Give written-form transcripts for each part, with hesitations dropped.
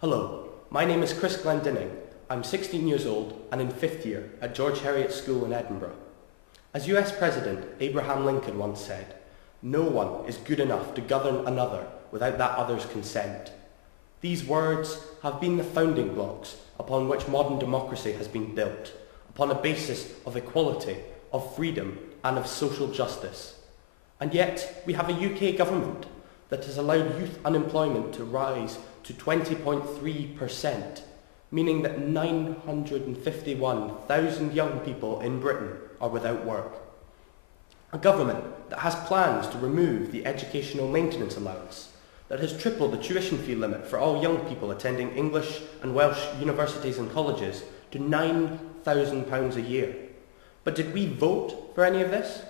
Hello, my name is Chris Glendinning. I'm 16 years old and in 5th year at George Heriot School in Edinburgh. As US President Abraham Lincoln once said, "No one is good enough to govern another without that other's consent." These words have been the founding blocks upon which modern democracy has been built, upon a basis of equality, of freedom and of social justice. And yet we have a UK government that has allowed youth unemployment to rise to 20.3%, meaning that 951,000 young people in Britain are without work. A government that has plans to remove the educational maintenance allowance, that has tripled the tuition fee limit for all young people attending English and Welsh universities and colleges to £9,000 a year. But did we vote for any of this?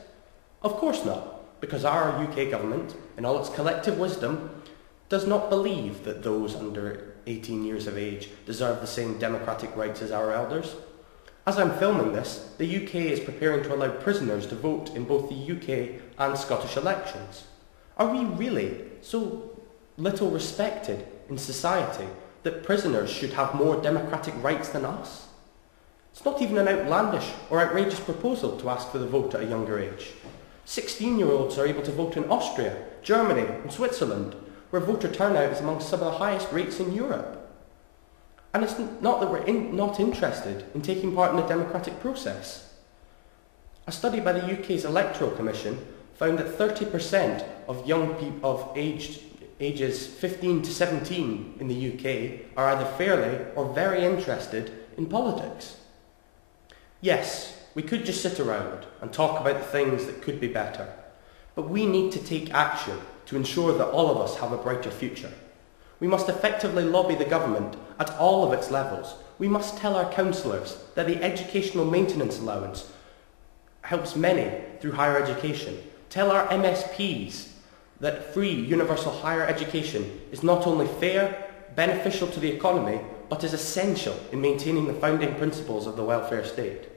Of course not, because our UK government, in all its collective wisdom, does not believe that those under 18 years of age deserve the same democratic rights as our elders. As I'm filming this, the UK is preparing to allow prisoners to vote in both the UK and Scottish elections. Are we really so little respected in society that prisoners should have more democratic rights than us? It's not even an outlandish or outrageous proposal to ask for the vote at a younger age. 16-year-olds are able to vote in Austria, Germany and Switzerland, where voter turnout is among some of the highest rates in Europe. And it's not that we're not interested in taking part in the democratic process. A study by the UK's Electoral Commission found that 30% of young people ages 15 to 17 in the UK are either fairly or very interested in politics. Yes, we could just sit around and talk about the things that could be better, but we need to take action to ensure that all of us have a brighter future. We must effectively lobby the government at all of its levels. We must tell our councillors that the educational maintenance allowance helps many through higher education. Tell our MSPs that free universal higher education is not only fair, beneficial to the economy, but is essential in maintaining the founding principles of the welfare state.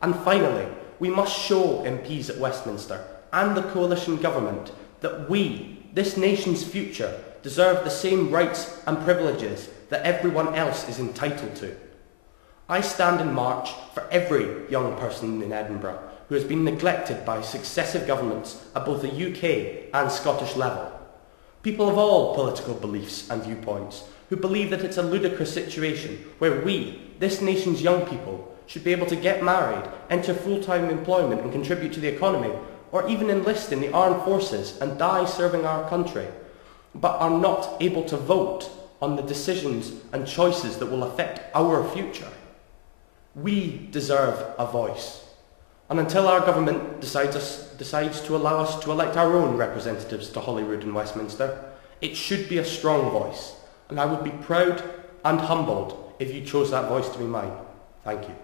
And finally, we must show MPs at Westminster and the coalition government that we, this nation's future, deserve the same rights and privileges that everyone else is entitled to. I stand in march for every young person in Edinburgh who has been neglected by successive governments at both the UK and Scottish level. People of all political beliefs and viewpoints who believe that it's a ludicrous situation where we, this nation's young people, should be able to get married, enter full-time employment and contribute to the economy, or even enlist in the armed forces and die serving our country, but are not able to vote on the decisions and choices that will affect our future. We deserve a voice. And until our government decides to allow us to elect our own representatives to Holyrood and Westminster, it should be a strong voice, and I would be proud and humbled if you chose that voice to be mine. Thank you.